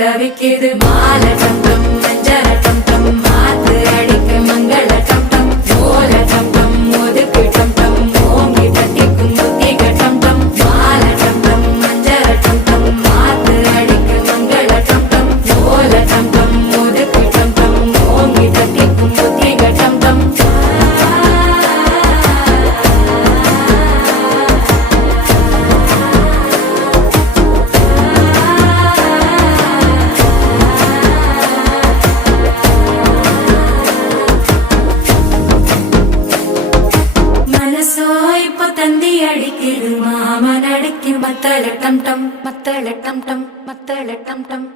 தவிக்குது மால டம் டம் மஞ்சள டம் டம் மாத்து அடிக்க மங்கள டம் டம் ஓல டம் டம் ஒதுக்கு டம் டம் ஓங்கி தட்டிக்கும் முத்திக டம் டம் மால டம் டம் மஞ்சள டம் டம் மாத்து அடிக்க மங்கள டம் டம் ஓல டம் டம் ஒதுக்கு டம் டம் ஓங்கி தட்டிக்கும் முத்திக டம் டம் இப்ப தந்தி அடிக்குது மாமன் அடிக்கு மத்தள டம் டம் மத்தள டம் டம் மத்தள டம் டம்